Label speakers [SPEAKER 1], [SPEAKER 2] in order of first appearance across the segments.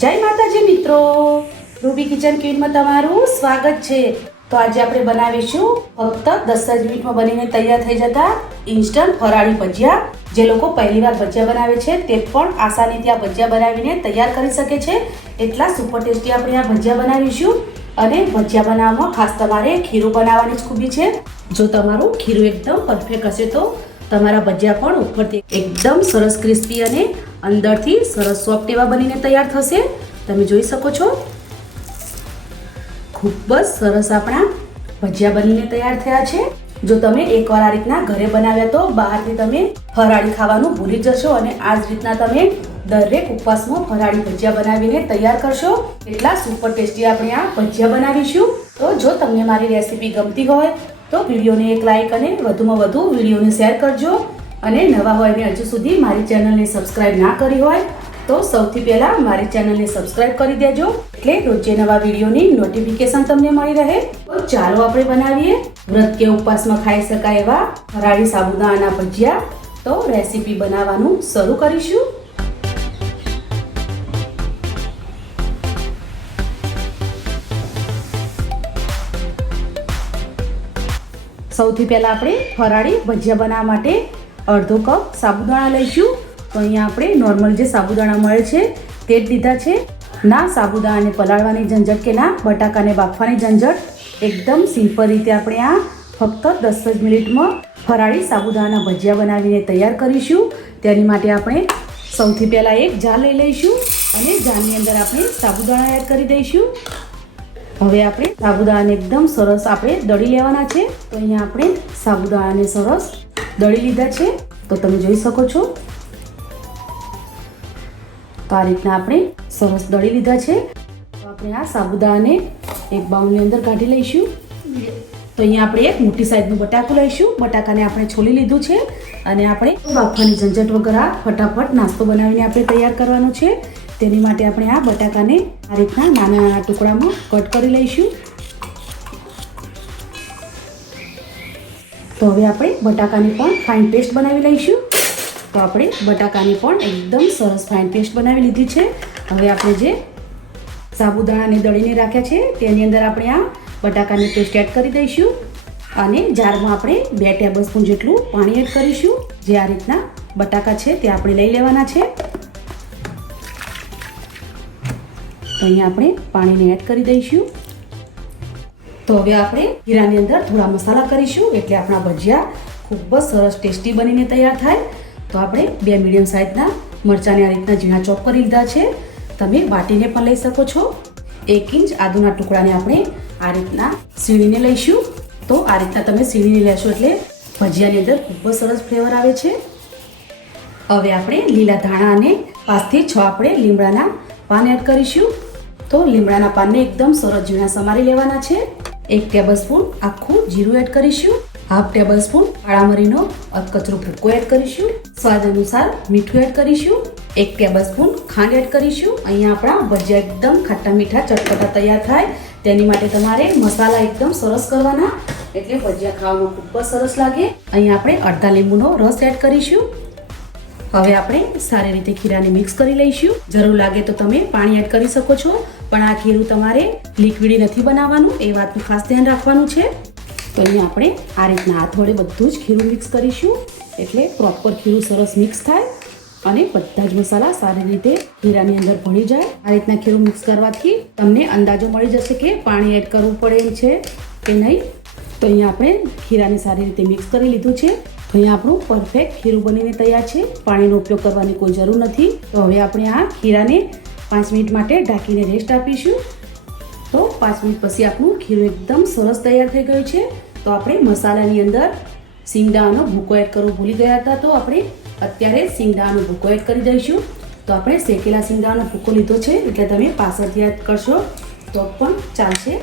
[SPEAKER 1] જય માતાજી મિત્રો. રૂબી કિચન ક્વીનમાં તમારું સ્વાગત છે. તો આજે આપણે બનાવીશું ફક્ત દસ જ મિનિટમાં બનીને તૈયાર થઈ જતા ઇન્સ્ટન્ટ ફરાળી ભજીયા. જે લોકો પહેલીવાર ભજીયા બનાવે છે તે પણ આસાનીથી આ ભજીયા બનાવીને તૈયાર કરી શકે છે. એટલા સુપર ટેસ્ટી આપણે આ ભજીયા બનાવીશું. અને ભજીયા બનાવવામાં ખાસ તમારે ખીરું બનાવવાની જ ખૂબી છે. જો તમારું ખીરું એકદમ પરફેક્ટ હશે તો તમારા ભજીયા પણ ઉપરથી એકદમ સરસ ક્રિસ્પી અને અંદરથી સરસ સોફ્ટ એવા બનીને તૈયાર થશે. તમે જોઈ શકો છો. ખૂબ જ સરસ આપણા ભજીયા બનીને તૈયાર થયા છે. જો તમે એકવાર આ રીતના ઘરે બનાવ્યા તો બહારથી તમે ફરાળી ખાવાનું ભૂલી જશો અને આ જ રીતના તમે દરેક ઉપવાસમાં ફરાળી ભજીયા બનાવીને તૈયાર કરશો. એટલા સુપર ટેસ્ટી આપણે આ ભજીયા બનાવીશું. તો જો તમને મારી રેસીપી ગમતી હોય તો વિડીયોને એક લાઇક અને વધુમાં વધુ વિડીયોને શેર કરજો. અને નવા હોય ને હજુ સુધી મારી ચેનલને સબસ્ક્રાઇબ ના કરી હોય, તો સૌથી પહેલાં મારી ચેનલને સબસ્ક્રાઇબ કરી દેજો. એટલે રોજે નવા વિડીયોની નોટિફિકેશન તમને મળી રહે. તો ચાલો આપણે બનાવીએ. વ્રત કે ઉપવાસમાં ખાઈ શકાય એવા ફરાળી સાબુદાણાના ભજીયા. તો રેસીપી બનાવવાનું શરૂ કરીશું. સૌથી પહેલાં આપણે ફરાળી ભજીયા બનાવવા માટે અડધો કપ સાબુદાણા લઈશું. તો અહીંયા આપણે નોર્મલ જે સાબુદાણા મળે છે, તે જ લીધા છે. ના સાબુદાણાને પલાળવાની ઝંઝટ કે ના બટાકાને બાફવાની ઝંઝટ. એકદમ સિમ્પલ રીતે આપણે આ ફક્ત દસ જ મિનિટમાં ફરાળી સાબુદાણાના ભજીયા બનાવીને તૈયાર કરીશું. તેની માટે આપણે સૌથી પહેલાં એક જાર લઈ લઈશું અને જારની અંદર આપણે સાબુદાણા એડ કરી દઈશું. હવે આપણે સાબુદાણાને એકદમ સરસ આપણે દળી લેવાના છે. તો અહીંયા આપણે સાબુદાણાને સરસ દળી લીધા છે, તો તમે જોઈ શકો છો. તો આ રીતના આપણે સરસ દળી લીધા છે. તો આપણે આ સાબુદાણાને એક બાઉલની અંદર કાઢી લઈશું. તો અહીંયા આપણે એક મોટી સાઈઝનું બટાકું લઈશું. બટાકાને આપણે છોલી લીધું છે અને આપણે બાફવાની ઝંઝટ વગર આ ફટાફટ નાસ્તો બનાવીને આપણે તૈયાર કરવાનો છે. તેની માટે આપણે આ બટાકાને આ રીતના નાના ટુકડામાં કટ કરી લઈશું. તો હવે આપણે બટાકાની પણ ફાઇન પેસ્ટ બનાવી લઈશું. તો આપણે બટાકાની પણ એકદમ સરસ ફાઇન પેસ્ટ બનાવી લીધી છે. હવે આપણે જે સાબુદાણાને દળીને રાખ્યા છે, તેની અંદર આપણે આ બટાકાની પેસ્ટ એડ કરી દઈશું. અને જારમાં આપણે બે ટેબલ સ્પૂન જેટલું પાણી એડ કરીશું. જે આ રીતના બટાકા છે તે આપણે લઈ લેવાના છે. તો અહીંયા આપણે પાણીને એડ કરી દઈશું. તો હવે આપણે જીરાની અંદર થોડા મસાલા કરીશું, એટલે આપણા ભજીયા ખૂબ જ સરસ ટેસ્ટી બનીને તૈયાર થાય. તો આપણે બે મીડિયમ સાઇઝના મરચાંને આ રીતના ઝીણા ચોપ કરી લીધા છે. તમે વાટીને પણ લઈ શકો છો. એક ઇંચ આદુના ટુકડાને આપણે આ રીતના સીણીને લઈશું. તો આ રીતના તમે સીણીને લેશો એટલે ભજીયાની અંદર ખૂબ જ સરસ ફ્લેવર આવે છે. હવે આપણે લીલા ધાણા અને પાંચથી છ આપણે લીમડાના પાન એડ કરીશું. તો લીમડાના પાનને એકદમ સરસ ઝીણા સમારી લેવાના છે. એક ટેબલ સ્પૂન આખું જીરું એડ કરીશું હાફ ટેબલ સ્પૂન કાળા મરીનો અધકચરો ભૂકો એડ કરીશું, સ્વાદ અનુસાર મીઠું એડ કરીશું, એક ટેબલ સ્પૂન ખાંડ એડ કરીશું, અહીંયા આપણા ભજીયા એકદમ ખાટા મીઠા ચટપટા તૈયાર થાય, તેની માટે તમારે મસાલા એકદમ સરસ કરવાના, એટલે ભજીયા ખાવામાં ખૂબ જ સરસ લાગે. અહીંયા આપણે અડધા લીંબુનો રસ એડ કરીશું. હવે આપણે સારી રીતે ખીરાને મિક્સ કરી લઈશું. જરૂર લાગે તો તમે પાણી એડ કરી શકો છો, પણ આ ખીરું તમારે લિક્વિડી નથી બનાવવાનું, એ વાતનું ખાસ ધ્યાન રાખવાનું છે. તો અહીંયા આપણે આ રીતના હાથ વડે બધું જ ખીરું મિક્સ કરીશું, એટલે પ્રોપર ખીરું સરસ મિક્સ થાય અને બધા જ મસાલા સારી રીતે ખીરાની અંદર ભળી જાય. આ રીતના ખીરું મિક્સ કરવાથી તમને અંદાજો મળી જશે કે પાણી એડ કરવું પડે એમ છે કે નહીં. તો અહીંયા આપણે ખીરાને સારી રીતે મિક્સ કરી લીધું છે. તો અહીંયા આપણું પરફેક્ટ ખીરું બનીને તૈયાર છે. પાણીનો ઉપયોગ કરવાની કોઈ જરૂર નથી. તો હવે આપણે આ ખીરાને પાંચ મિનિટ માટે ઢાંકીને રેસ્ટ આપીશું. તો પાંચ મિનિટ પછી આપણું ખીરું એકદમ સરસ તૈયાર થઈ ગયું છે. તો આપણે મસાલાની અંદર સિંગડાનો ભૂકો એડ કરવો ભૂલી ગયા હતા. તો આપણે અત્યારે સિંગડાનો ભૂકો એડ કરી દઈશું. તો આપણે શેકેલા સિંગદાણાનો ભૂકો લીધો છે. એટલે તમે પાછળથી એડ કરશો તો પણ ચાલશે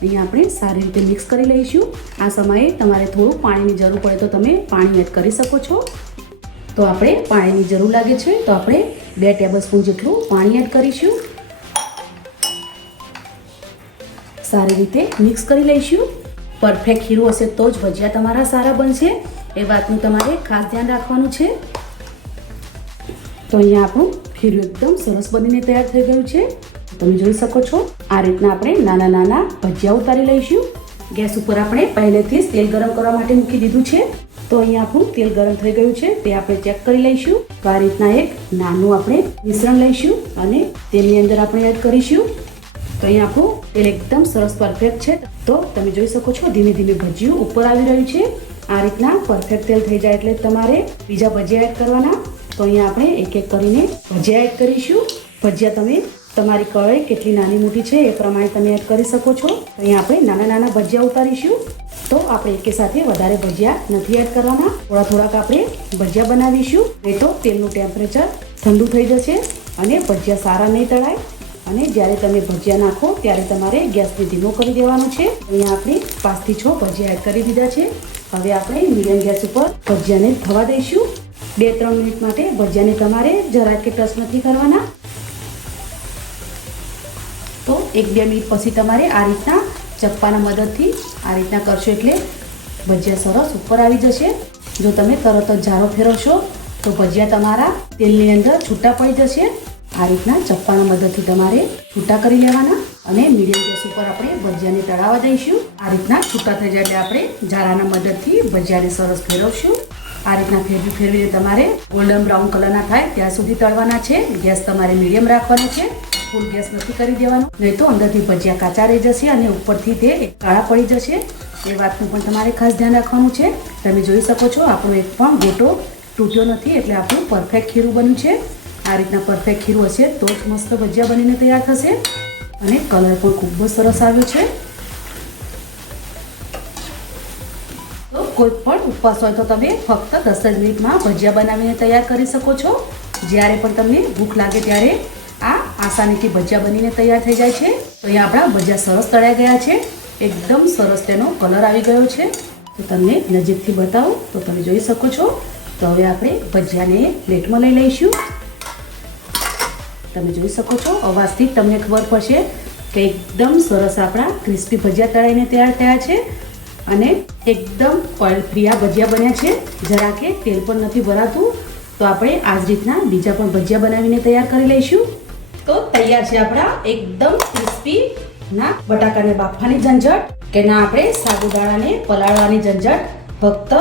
[SPEAKER 1] અહીંયા આપણે સારી રીતે મિક્સ કરી લઈશું. આ સમયે તમારે થોડું પાણીની જરૂર પડે તો તમે પાણી એડ કરી શકો છો. તો આપણે પાણીની જરૂર લાગે છે તો આપણે બે ટેબલ સ્પૂન જેટલું પાણી એડ કરીશું. સારી રીતે મિક્સ કરી લઈશું. પરફેક્ટ ખીરું હશે તો જ ભજીયા તમારા સારા બનશે. એ વાતનું તમારે ખાસ ધ્યાન રાખવાનું છે. તો અહીંયા આપણું ખીરું એકદમ સરસ બનીને તૈયાર થઈ ગયું છે. તમે જોઈ શકો છો, આ રીતના આપણે નાના નાના ભજીયા ઉતારી લઈશું. ગેસ ઉપર આપણે પહેલેથી જ તેલ ગરમ કરવા માટે મૂકી દીધું છે. તો અહીંયા આપણું તેલ ગરમ થઈ ગયું છે, તે આપણે ચેક કરી લઈશું. તો આ રીતના એક નાનું આપણે મિશ્રણ લઈશું અને તેની અંદર આપણે એડ કરીશું. તો અહીંયા આપણું તેલ એકદમ સરસ પરફેક્ટ છે. તો તમે જોઈ શકો છો, ધીમે ધીમે ભજીયું ઉપર આવી રહ્યું છે. આ રીતના પરફેક્ટ તેલ થઈ જાય એટલે તમારે બીજા ભજીયા એડ કરવાના. તો અહીંયા આપણે એક એક કરીને ભજીયા એડ કરીશું. ભજીયા તમે તમારી કળાઈ કેટલી નાની મોટી છે એ પ્રમાણે તમે એડ કરી શકો છો. અહીંયા આપણે નાના નાના ભજીયા ઉતારીશું. તો આપણે એકે સાથે વધારે ભજીયા નથી એડ કરવાના. થોડા થોડાક આપણે ભજીયા બનાવીશું. નહીં તો તેલનું ટેમ્પરેચર ઠંડુ થઈ જશે અને ભજીયા સારા નહીં તળાય. અને જ્યારે તમે ભજીયા નાખો ત્યારે તમારે ગેસને ધીમો કરી દેવાનો છે. અહીંયા આપણે પાંચથી છ ભજીયા એડ કરી દીધા છે. હવે આપણે મીડિયમ ગેસ ઉપર ભજીયાને થવા દઈશું. બે ત્રણ મિનિટ માટે ભજીયાને તમારે જરા કે ટચ નથી કરવાના. તો એક બે મિનિટ પછી તમારે આ રીતના ચપ્પાના મદદથી આ રીતના કરશો એટલે ભજીયા સરસ ઉપર આવી જશે. જો તમે તરત જ જારો ફેરવશો, તો ભજીયા તમારા તેલની અંદર છૂટા પડી જશે. આ રીતના ચપ્પાના મદદથી તમારે છૂટા કરી લેવાના અને મીડિયમ ગેસ ઉપર આપણે ભજીયાને તળાવવા દઈશું આ રીતના છૂટા થઈ જાય આપણે જારાના મદદથી ભજીયાને સરસ ફેરવશું. આ રીતના ફેરવી ફેરવીને તમારે ગોલ્ડન બ્રાઉન કલરના થાય ત્યાં સુધી તળવાના છે. ગેસ તમારે મીડિયમ રાખવાનો છે. ફૂલ ગેસ નથી કરી દેવાનો. નહીં તો અંદરથી ભજીયા કાચા રહી જશે અને ઉપરથી તે કાળા પડી જશે. એ વાતનું પણ તમારે ખાસ ધ્યાન રાખવાનું છે. તમે જોઈ શકો છો, આપણો એક પણ ગોટો તૂટ્યો નથી એટલે આપણું પરફેક્ટ ખીરું બન્યું છે. આ રીતના પરફેક્ટ ખીરું હશે તો જ મસ્ત ભજીયા બનીને તૈયાર થશે. અને કલર પણ ખૂબ જ સરસ આવ્યો છે. તો કોઈ પણ ઉપવાસ હોય તો તમે ફક્ત દસ જ મિનિટમાં ભજીયા બનાવીને તૈયાર કરી શકો છો. જ્યારે પણ તમને ભૂખ લાગે ત્યારે આસાનીથી ભજીયા બનીને તૈયાર થઈ જાય છે. તો અહીંયા આપણા ભજીયા સરસ તળાઈ ગયા છે. એકદમ સરસ તેનો કલર આવી ગયો છે. તો તમને નજીકથી બતાવું, તો તમે જોઈ શકો છો. તો હવે આપણે ભજીયાને પ્લેટમાં લઈ લઈશું. તમે જોઈ શકો છો, અવાજથી તમને ખબર પડશે કે એકદમ સરસ આપણા ક્રિસ્પી ભજીયા તળાઈને તૈયાર થયા છે. અને એકદમ આ ભજીયા બન્યા છે. જરા કે તેલ પણ નથી ભરાતું. તો આપણે આ રીતના બીજા પણ ભજીયા બનાવીને તૈયાર કરી લઈશું. તો તૈયાર છે આપણા એકદમ ક્રિસ્પી ના બટાકાને બાફવાની ઝંઝટ કે ના આપણે સાબુદાણાને પલાળવાની ઝંઝટ. ફક્ત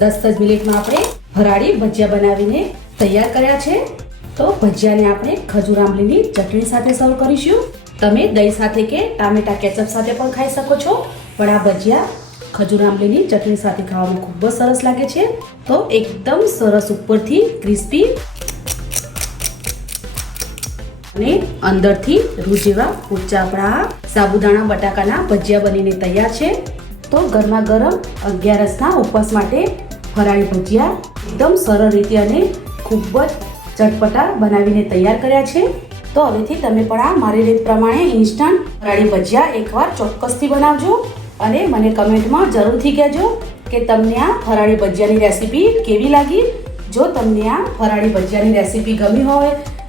[SPEAKER 1] દસ જ મિનિટમાં આપણે ભરાડી ભજીયા બનાવીને તૈયાર કર્યા છે. તો ભજીયાને આપણે ખજૂર આંબલીની ચટણી સાથે સર્વ કરીશું. તમે દહીં સાથે કે ટામેટા કેચઅપ સાથે પણ ખાઈ શકો છો. પણ આ ભજીયા ખજૂર આંબલીની ચટણી સાથે ખાવામાં ખૂબ જ સરસ લાગે છે. તો એકદમ સરસ ઉપરથી ક્રિસ્પી અને અંદરથી રૂજેવા ઊંચા સાબુદાણા, બટાકાના ભજીયા બનીને તૈયાર છે. તો ગરમા ગરમ અગિયારસના ઉપવાસ માટે ફરાળી ભજીયા એકદમ સરળ રીતે અને ખૂબ જ ચટપટા બનાવીને તૈયાર કર્યા છે. તો હવેથી તમે પણ આ મારી રીત પ્રમાણે ઇન્સ્ટન્ટ ફરાળી ભજીયા એકવાર ચોક્કસથી બનાવજો અને મને કમેન્ટમાં જરૂરથી કહેજો કે તમને આ ફરાળી ભજીયાની રેસીપી કેવી લાગી. જો તમને આ ફરાળી ભજીયાની રેસીપી ગમી હોય